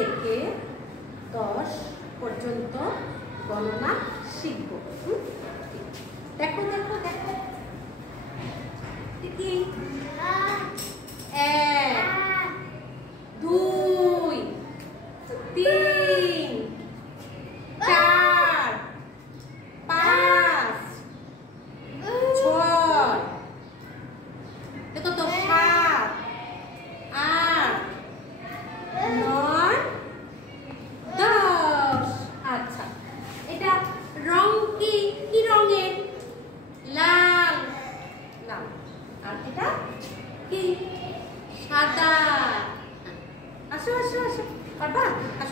থেকে 10 পর্যন্ত গণনা শিখব। দেখো দেখো দেখো, কি 1 2 3 4 5 6 দেখো তো 7 8 9 10। আচ্ছা, এটা রং কি কি রঙের? লাল লাল। আর এটা কি? সাদা। আসো আসো আসো, পারবা? আসো।